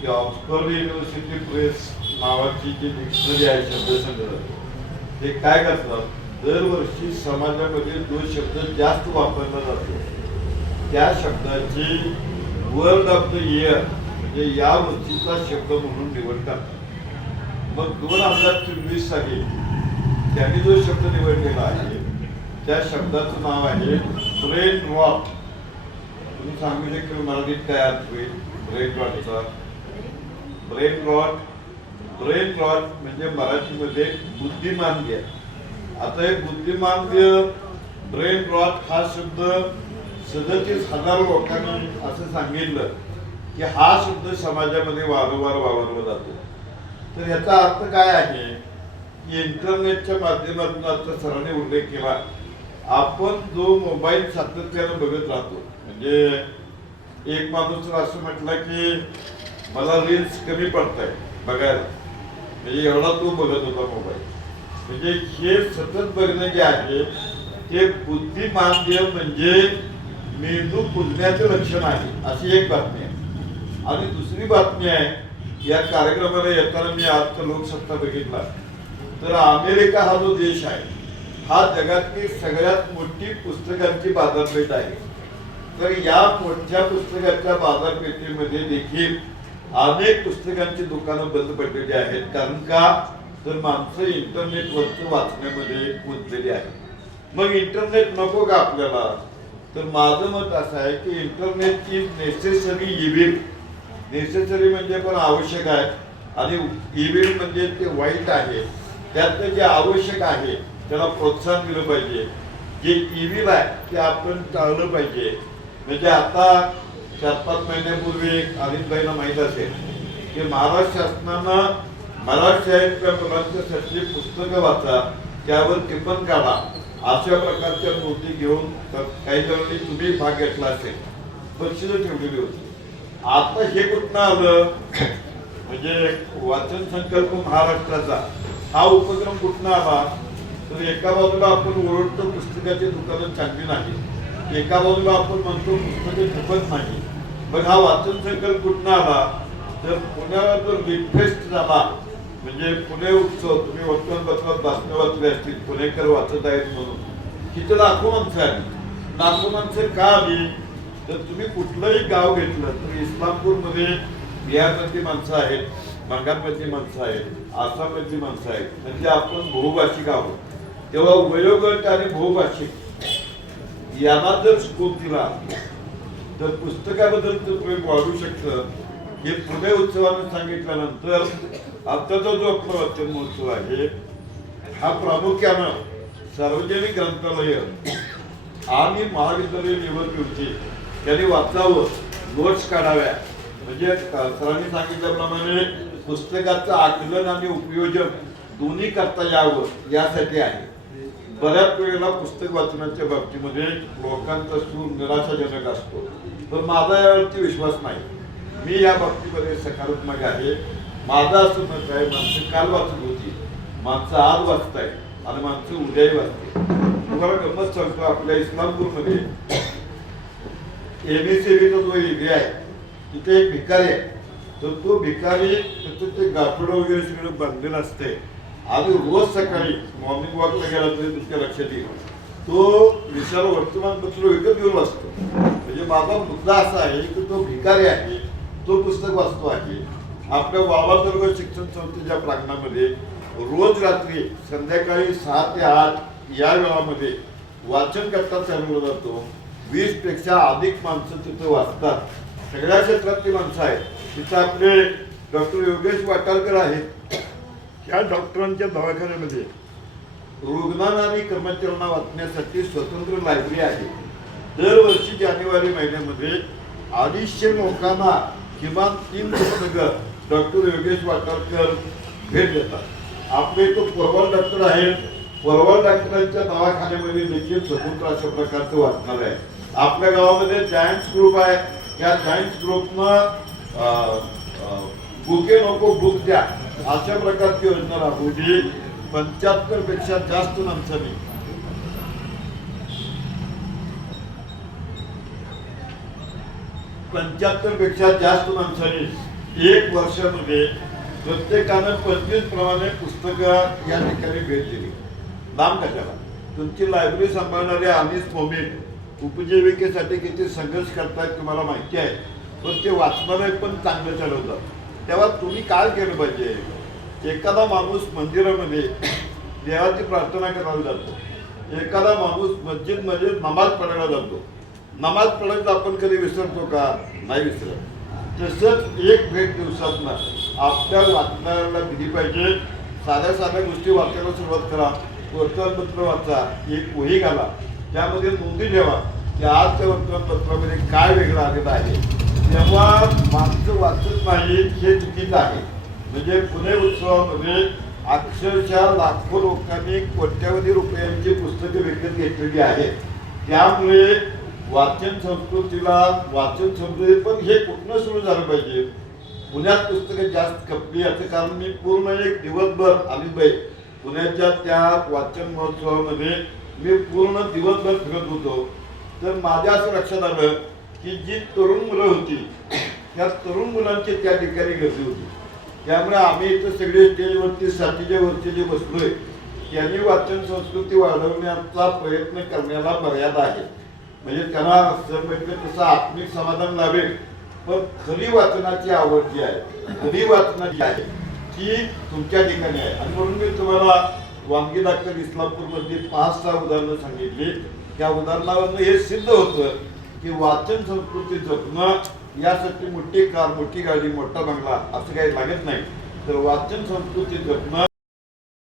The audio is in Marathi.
की ऑक्सफर्ड युनिव्हर्सिटी प्रेस नावाची जी डिक्शनरी आहे शब्दसंग्रह ते काय करतात? दरवर्षी समाजामध्ये जो शब्द जास्त वापरला जातो त्या शब्दाची वर्ड ऑफ द इयर म्हणजे या वर्षीचा शब्द म्हणून निवड करतात. मग दोन हजार चोवीस साली त्यांनी जो शब्द निवडलेला आहे त्या शब्दाचं नाव आहे ब्रेन रॉट तुम्ही सांगू शकता मराठीत काय अर्थ होईल? ब्रेन रॉटचा ब्रेन रॉट ब्रेन रॉट म्हणजे मराठीमध्ये बुद्धिमांद्य. आता हे बुद्धिमांद्य ब्रेन रॉट हा शब्द सदतीस हजार लोकांना असं सांगितलं की हा शब्द समाजामध्ये वारंवार वावरला जातो. तर याचा अर्थ काय आहे? की इंटरनेटच्या माध्यमातून आता सरांनी उल्लेख केला आपण जो मोबाईल सातत्यानं बघत राहतो म्हणजे एक माणूस असं म्हटलं की मला रील्स कमी पडत आहे बघायला म्हणजे एवढा तो बघत होता मोबाईल म्हणजे हे सतत बघणं जे आहे ते बुद्धिमांद्य म्हणजे मेंदू फुलण्याचं लक्षण आहे अशी एक बातमी आहे. आणि दुसरी बातमी आहे या कार्यक्रमाला येताना मी आजचा लोकसत्ता बघितला. तर अमेरिका हा जो देश आहे हा जगातली सगळ्यात मोठी पुस्तकांची बाजारपेठ आहे. तर या मोठ्या पुस्तकाच्या बाजारपेठेमध्ये देखील अनेक पुस्तकांची दुकानं बंद पडलेली आहेत कारण का? तर माणसं इंटरनेटवरचं वाचण्यामध्ये गुंतलेली आहेत. मग इंटरनेट नको का आपल्याला? तर माझं मत असं आहे की internet is necessary evil necessary म्हणजे पण आवश्यक आहे. आणि इव्हिल म्हणजे ते वाईट आहे. त्यातलं जे आवश्यक आहे त्याला प्रोत्साहन दिलं पाहिजे. जे इव्हिल आहे ते आपण टाळलं पाहिजे. म्हणजे आता चार पाच महिन्यापूर्वी एक आदितबाईला माहीत असेल की महाराष्ट्र शासनानं मराठी साहित्य मुलांच्यासाठी पुस्तकं वाचा त्यावर टिपण काढा अशा प्रकारच्या नोंदी घेऊन काही जणांनी तुम्ही भाग घेतला असेल. बक्षिसं ठेवलेली होती. आता हे कुठनं आलं? म्हणजे वाचन संकल्प महाराष्ट्राचा. हा उपक्रम कुठनं आला? तर एका बाजूला आपण ओरडतो पुस्तकाची दुकानं चांगली नाही एका बाजूला आपण म्हणतो पुस्तके झुकत नाही. पण हा वाचन संकल्प कुठनं आला? तर पुण्याला जो लिटफेस्ट झाला म्हणजे पुणे उत्सव तुम्ही वर्तमानपत्रात बातम्या वाचल्या असतील पुणेकर वाचत आहेत म्हणून. तिथं लाखो माणसं आली लाखो माणसं का आली? तर तुम्ही कुठलंही गाव घेतलं तर इस्लामपूरमध्ये बिहारमधली माणसं आहेत बंगालमधली माणसं आहेत आसाममधली माणसं आहेत. म्हणजे आपण बहुभाषिक आहोत. तेव्हा वयोगट आणि बहुभाषिक यांना जर स्कोप दिला तर पुस्तकाबद्दल प्रेम वाढू शकतं हे पुणे उत्सवानं सांगितल्यानंतर आत्ताचा जो आपला वाचन महोत्सव आहे हा प्रामुख्यानं सार्वजनिक ग्रंथालय आणि महाविद्यालय निवडली त्यांनी वाचावं नोट्स काढाव्या. म्हणजे सरांनी सांगितल्याप्रमाणे पुस्तकाचं आकलन आणि उपयोजन दोन्ही करता यावं यासाठी आहे. बऱ्याच वेळेला पुस्तक वाचनाच्या बाबतीमध्ये लोकांचा सूर निराशाजनक असतो. पण माझा यावरती विश्वास नाही. मी या बाबतीमध्ये सकारात्मक आहे. माझं असं मत आहे. माणसं काल वाचत होती. माणसं आज आहे आणि माणसं उद्याही वाचते तुम्हाला गमत सांगतो आपल्या इस्लामपूरमध्ये एबीसीबीचा जो एरिया आहे तिथे एक भिकारी आहे. तर तो भिकारी त्याचं ते गाठोडं वगैरे सगळं बांधलेलं असते आणि रोज सकाळी मॉर्निंग वॉकला गेला तरी तुमच्या लक्षात येईल. तो विशाल वर्तमानपत्र विकत घेऊन वाचतो म्हणजे माझा मुद्दा असा आहे की तो भिकारी आहे तो पुस्तक वाचतो आहे. आपल्या बाबादुर्ग शिक्षण संस्थेच्या प्रांगणामध्ये रोज रात्री संध्याकाळी सहा ते आठ या वेळामध्ये वाचन करता चालवला जातो. वीसपेक्षा अधिक माणसं तिथं वाचतात. सगळ्या क्षेत्रातली माणसं आहेत. तिथं आपले डॉक्टर योगेश वाटारकर आहेत. या डॉक्टरांच्या दवाखान्यामध्ये रुग्णांना आणि कर्मचाऱ्यांना वाचण्यासाठी स्वतंत्र लायब्ररी आहे. दरवर्षी जानेवारी महिन्यामध्ये अडीचशे लोकांना किमान तीन पुस्तकं डॉक्टर योगेश वाटारकर भेट देतात. आपले तो पोरवाल डॉक्टर आहेत पोरवाल डॉक्टरांच्या दवाखान्यामध्ये देखील स्वतंत्र अशा प्रकारचं वाचणार आहे. आपल्या गावामध्ये जायंट्स ग्रुप आहे. त्या जायंट्स ग्रुपनं बुके नको बुक द्या. अशा प्रकारची योजना राबवली पंच्याहत्तरपेक्षा जास्त माणसांनी. पंच्याहत्तरपेक्षा जास्त माणसांनी एक वर्षामध्ये प्रत्येकानं पंचवीस प्रमाणे पुस्तकं या ठिकाणी भेट दिली. लांब कशाला? तुमची लायब्ररी सांभाळणारे अनिस मोमीन उपजीविकेसाठी किती संघर्ष करतात तुम्हाला माहिती आहे. पण ते वाचणारे पण चांगलं चालवतात. तेव्हा तुम्ही काय केलं पाहिजे? एखादा माणूस मंदिरामध्ये देवाची प्रार्थना करायला जातो. एखादा माणूस मस्जिदमध्ये नमाज पडायला जातो. नमाज पडायचं आपण कधी विसरतो का? नाही विसरत. तसंच एक भेट दिवसातनं आपल्या वाचनाला दिली पाहिजे. साध्या साध्या गोष्टी वाचायला सुरुवात करा. वर्तमानपत्र वाचा. एक वही घाला. त्यामध्ये नोंदी ठेवा. की आजच्या वर्तमानपत्रामध्ये काय वेगळं आलेलं आहे? तेव्हा मागचं वाचत नाही हे चुकीचं आहे. म्हणजे पुणे उत्सवामध्ये अक्षरशः लाखो लोकांनी कोट्यावधी रुपयांची पुस्तके विकत घेतलेली आहेत. त्यामुळे वाचन संस्कृतीला वाचन संस्कृती पण हे कुठनं सुरू झालं पाहिजे? पुण्यात पुस्तकं जास्त खपली याचं कारण मी पूर्ण एक दिवसभर अलिबाई पुण्याच्या त्या वाचन महोत्सवामध्ये मी पूर्ण दिवसभर फिरत होतो. तर माझ्या असं लक्षात आलं की जी तरुण मुलं होती त्या तरुण मुलांची त्या ठिकाणी गर्दी होती. त्यामुळे आम्ही इथं सगळे स्टेजवरती साथीच्या वरती जे बसलोय त्यांनी वाचन संस्कृती वाढवण्याचा प्रयत्न करण्याला मर्यादा आहे. म्हणजे त्यांना जर म्हटलं तसं आत्मिक समाधान लाभेल. पण खरी वाचनाची आवड जी आहे खरी वाचनाची आहे ती तुमच्या ठिकाणी आहे. आणि म्हणून मी तुम्हाला वांगी डॉक्टर इस्लामपूरमध्ये पाच सहा उदाहरणं सांगितली. त्या उदाहरणावरनं हे सिद्ध होतं की वाचन संस्कृती जपणं यासाठी मोठी कार मोठी गाडी मोठा बंगला असं काही लागत नाही. तर वाचन संस्कृती जपणं